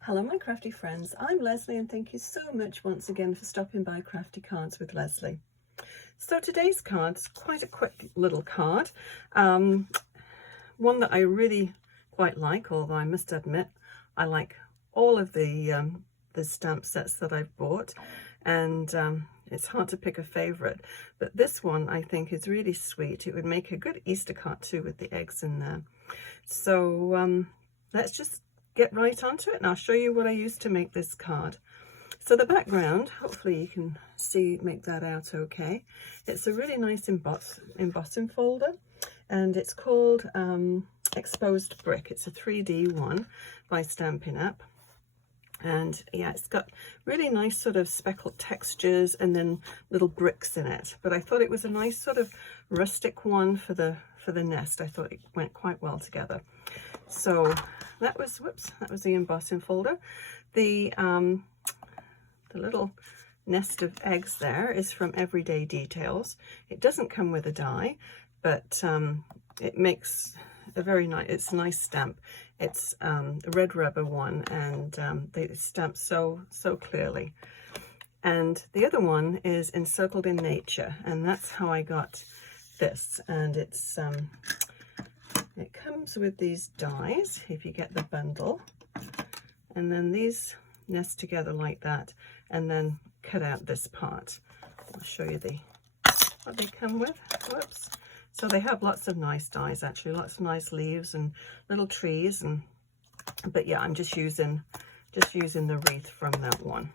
Hello my crafty friends, I'm Lesley and thank you so much once again for stopping by Crafty Cards with Lesley. So today's card's quite a quick little card, one that I really quite like, although I must admit I like all of the stamp sets that I've bought, and it's hard to pick a favourite, but this one I think is really sweet. It would make a good Easter card too with the eggs in there. So let's just get right onto it and I'll show you what I used to make this card. So the background, hopefully you can make that out okay. It's a really nice embossing folder, and it's called Exposed Brick. It's a 3D one by Stampin Up. And yeah, it's got really nice sort of speckled textures and then little bricks in it. But I thought it was a nice sort of rustic one for the nest. I thought it went quite well together. So that was the embossing folder. The little nest of eggs there is from Everyday Details. It doesn't come with a die, but it makes a very nice, it's a nice stamp. It's a red rubber one, and they stamp so clearly. And the other one is Encircled in Nature, and that's how I got this. And it's it comes with these dies if you get the bundle, and then these nest together like that, and then cut out this part. I'll show you what they come with. Whoops. So they have lots of nice dies, actually, lots of nice leaves and little trees, but yeah, I'm just using the wreath from that one.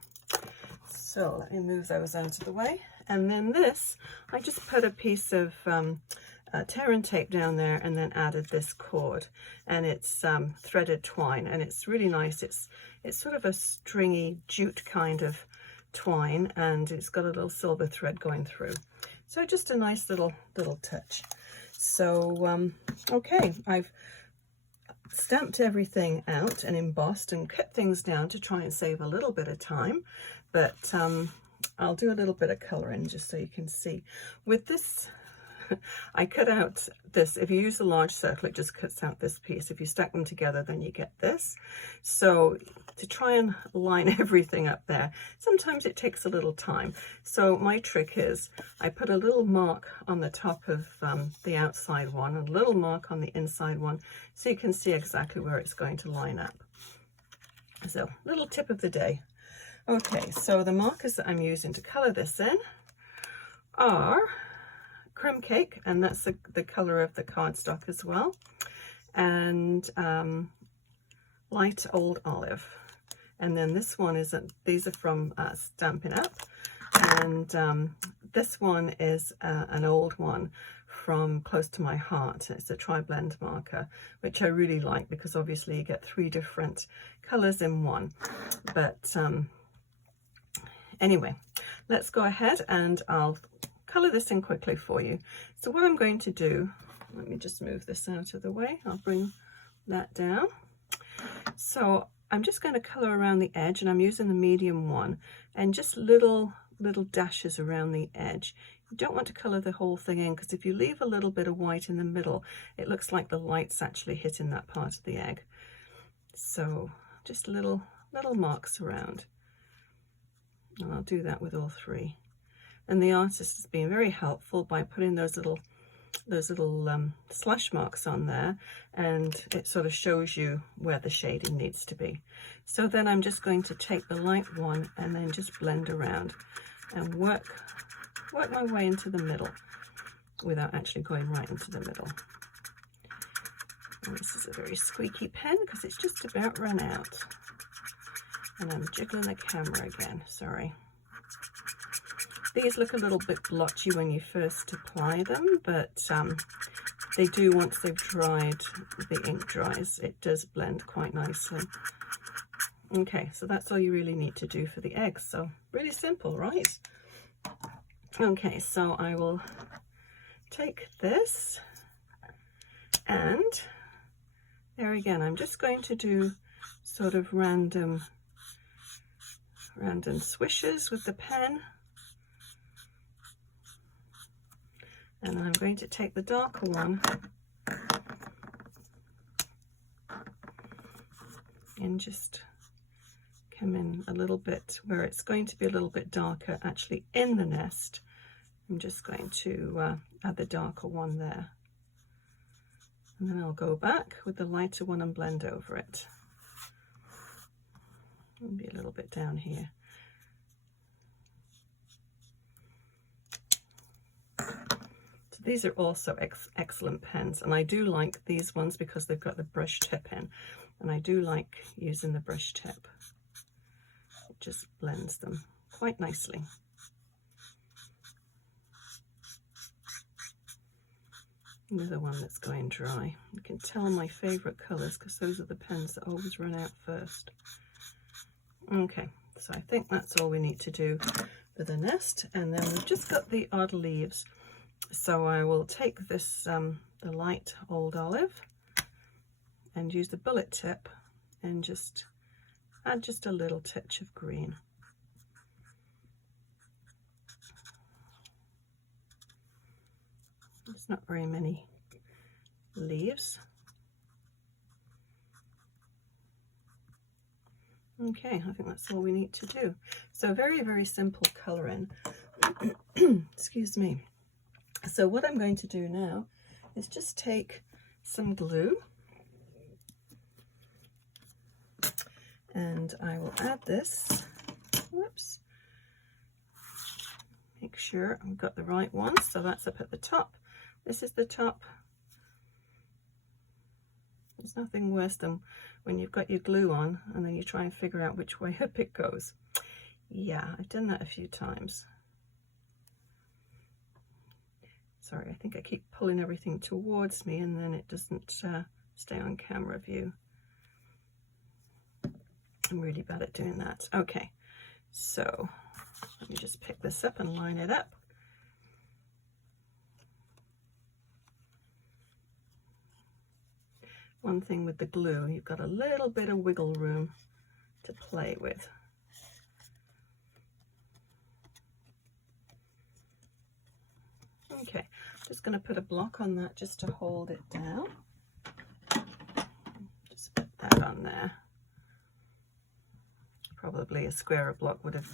So let me move those out of the way. And then this, I just put a piece of tear and tape down there and then added this cord, and it's threaded twine, and it's really nice. It's sort of a stringy jute kind of twine, and it's got a little silver thread going through. So just a nice little touch. So okay, I've stamped everything out and embossed and cut things down to try and save a little bit of time, but I'll do a little bit of colouring just so you can see. With this, I cut out this. If you use a large circle, it just cuts out this piece. If you stack them together, then you get this. So to try and line everything up there, sometimes it takes a little time. So my trick is I put a little mark on the top of the outside one, a little mark on the inside one, so you can see exactly where it's going to line up. So little tip of the day. Okay, so the markers that I'm using to colour this in are Crumb Cake, and that's the colour of the cardstock as well, and Light Old Olive. And then this one is, these are from Stampin' Up, and this one is an old one from Close to My Heart. It's a Tri Blend marker, which I really like because obviously you get 3 different colours in one. But anyway, let's go ahead and I'll colour this in quickly for you. So what I'm going to do, let me just move this out of the way. I'll bring that down. So I'm just going to colour around the edge, and I'm using the medium one, and just little dashes around the edge. You don't want to colour the whole thing in, because if you leave a little bit of white in the middle, it looks like the light's actually hitting that part of the egg. So just little marks around, and I'll do that with all 3. And the artist has been very helpful by putting those little slash marks on there, and it sort of shows you where the shading needs to be. So then I'm just going to take the light one and then just blend around and work my way into the middle without actually going right into the middle. And this is a very squeaky pen because it's just about run out. And I'm jiggling the camera again, sorry. These look a little bit blotchy when you first apply them, but they do, once they've dried, the ink dries, it does blend quite nicely. Okay, so that's all you really need to do for the eggs. So really simple, right? Okay, so I will take this, and there again, I'm just going to do sort of random swishes with the pen. And I'm going to take the darker one and just come in a little bit where it's going to be a little bit darker actually in the nest. I'm just going to add the darker one there. And then I'll go back with the lighter one and blend over it. Maybe a little bit down here. So these are also excellent pens, and I do like these ones because they've got the brush tip in, and I do like using the brush tip. It just blends them quite nicely. Another one that's going dry. You can tell my favorite colors because those are the pens that always run out first. Okay, so I think that's all we need to do for the nest, and then we've just got the odd leaves. So I will take this the light old olive and use the bullet tip and just add just a little touch of green. There's not very many leaves. Okay, I think that's all we need to do. So very, very simple colouring. Excuse me. So what I'm going to do now is just take some glue and I will add this. Whoops. Make sure I've got the right one. So that's up at the top. This is the top. There's nothing worse than when you've got your glue on and then you try and figure out which way up it goes. Yeah, I've done that a few times. Sorry, I think I keep pulling everything towards me and then it doesn't stay on camera view. I'm really bad at doing that. Okay, so let me just pick this up and line it up. One thing with the glue, you've got a little bit of wiggle room to play with. Okay, just going to put a block on that just to hold it down. Just put that on there. Probably a squarer block would have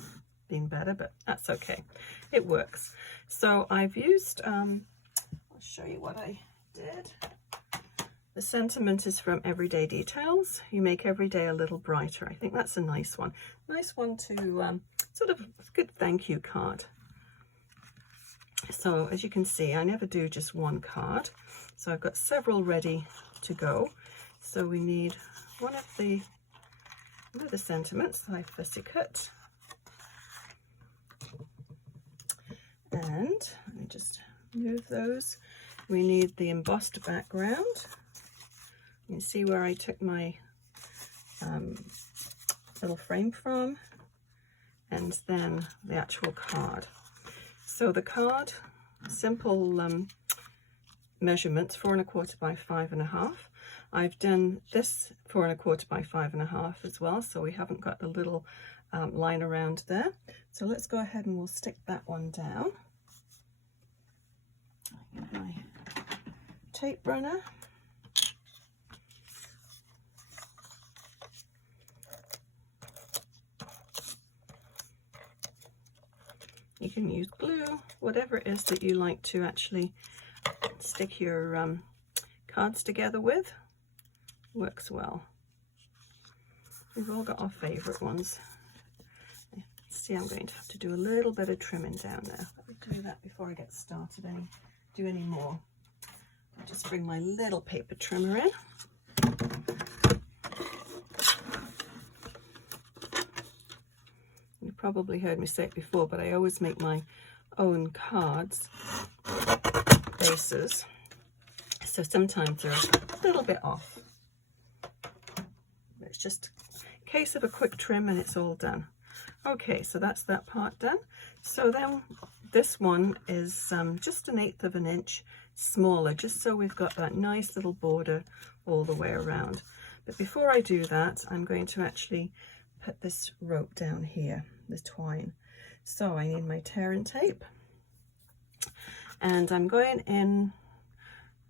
been better, but that's okay. It works. So I've used, I'll show you what I did. The sentiment is from Everyday Details. You make every day a little brighter. I think that's a nice one. Nice one to sort of a good thank you card. So as you can see, I never do just one card. So I've got several ready to go. So we need one of the sentiments that I fussy cut. And let me just move those. We need the embossed background. You can see where I took my little frame from, and then the actual card. So the card, simple measurements, 4 1/4 by 5 1/2. I've done this 4 1/4 by 5 1/2 as well, so we haven't got the little line around there. So let's go ahead and we'll stick that one down. Get my tape runner. You can use glue, whatever it is that you like to actually stick your cards together with. Works well. We've all got our favourite ones. See, I'm going to have to do a little bit of trimming down there. Let me do that before I get started and do any more. I'll just bring my little paper trimmer in. You probably heard me say it before, but I always make my own cards bases, so sometimes they're a little bit off. It's just a case of a quick trim and it's all done. Okay, so that's that part done. So then this one is just 1/8 of an inch smaller, just so we've got that nice little border all the way around. But before I do that, I'm going to actually put this rope down here, this twine. So I need my tear and tape, and I'm going in,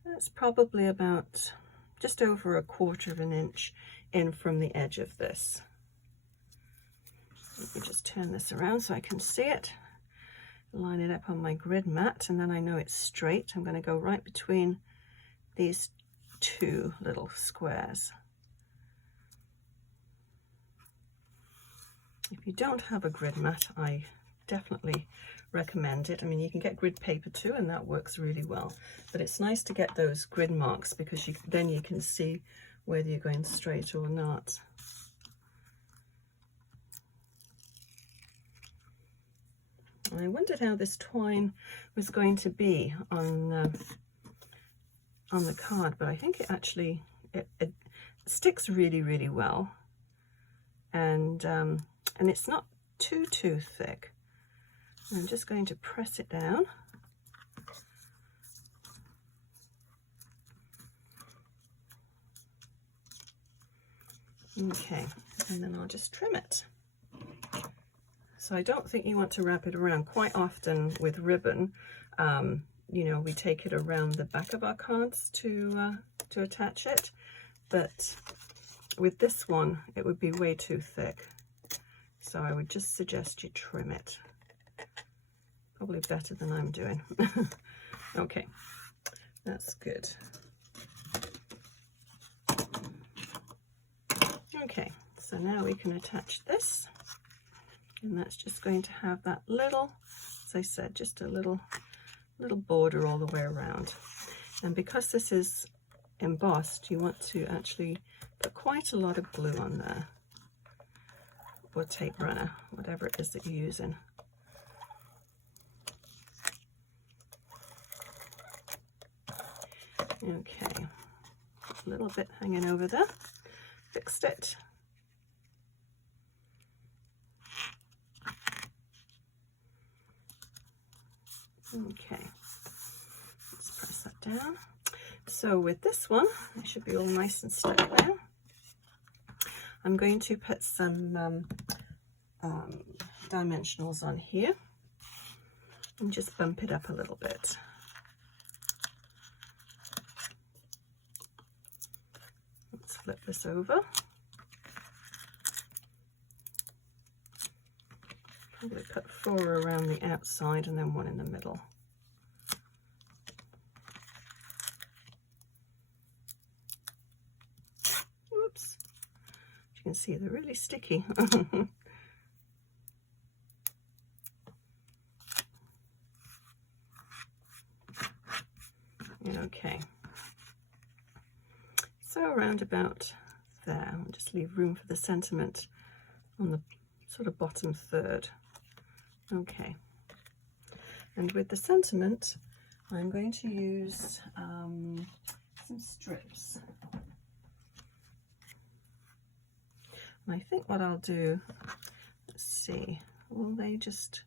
that's probably about just over 1/4 of an inch in from the edge of this. Let me just turn this around so I can see it. Line it up on my grid mat, and then I know it's straight. I'm going to go right between these two little squares. If you don't have a grid mat, I definitely recommend it. I mean, you can get grid paper too, and that works really well. But it's nice to get those grid marks because then you can see whether you're going straight or not. And I wondered how this twine was going to be on the card, but I think it actually it sticks really, really well, and it's not too thick. I'm just going to press it down. Okay, and then I'll just trim it. So I don't think you want to wrap it around. Quite often with ribbon, you know, we take it around the back of our cards to attach it, but with this one, it would be way too thick. So I would just suggest you trim it. Probably better than I'm doing. Okay, that's good. Okay, so now we can attach this. And that's just going to have that little, as I said, just a little border all the way around. And because this is embossed, you want to actually put quite a lot of glue on there, or tape runner, whatever it is that you're using. Okay, a little bit hanging over there, fixed it. Okay, let's press that down. So with this one, it should be all nice and stuck now. I'm going to put some dimensionals on here and just bump it up a little bit. Let's flip this over. Probably put 4 around the outside and then 1 in the middle. Oops. You can see they're really sticky. Okay. So around about there, I'll just leave room for the sentiment on the sort of bottom third. Okay, and with the sentiment, I'm going to use some strips. And I think what I'll do, let's see, will they just,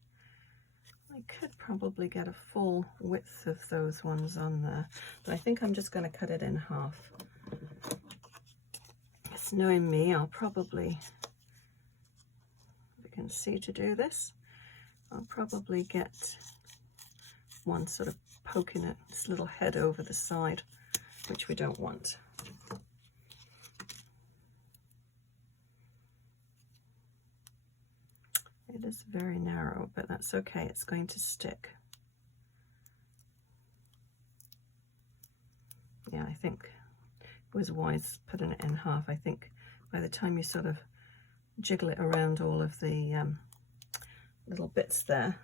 I could probably get a full width of those ones on there, but I think I'm just going to cut it in half. It's knowing me, I'll probably, if you can see to do this, I'll probably get one sort of poking at this little head over the side, which we don't want. It is very narrow, but that's okay, it's going to stick. Yeah, I think it was wise putting it in half. I think by the time you sort of jiggle it around all of the little bits there,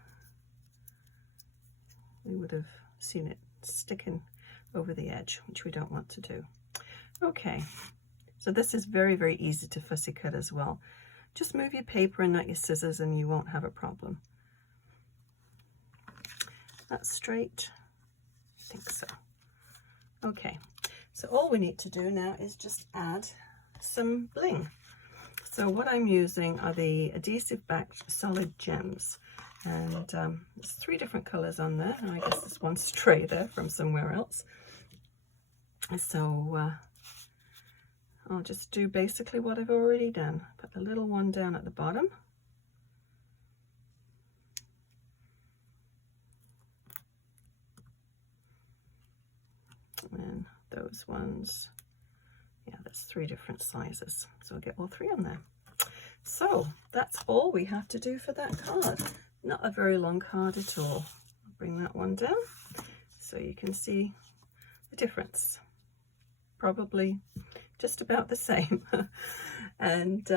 we would have seen it sticking over the edge, which we don't want to do. Okay, so this is very, very easy to fussy cut as well. Just move your paper and not your scissors and you won't have a problem. That's straight, I think so. Okay, so all we need to do now is just add some bling. So what I'm using are the adhesive backed solid gems, and there's 3 different colors on there, and I guess there's one stray there from somewhere else. So I'll just do basically what I've already done. Put the little one down at the bottom. And those ones, yeah, there's 3 different sizes, so I'll get all 3 on there. So that's all we have to do for that card. Not a very long card at all. I'll bring that one down so you can see the difference. Probably just about the same. And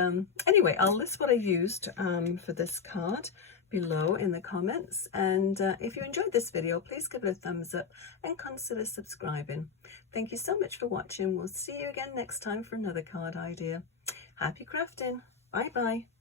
anyway, I'll list what I used for this card below in the comments. And if you enjoyed this video, please give it a thumbs up and consider subscribing. Thank you so much for watching. We'll see you again next time for another card idea. Happy crafting. Bye bye.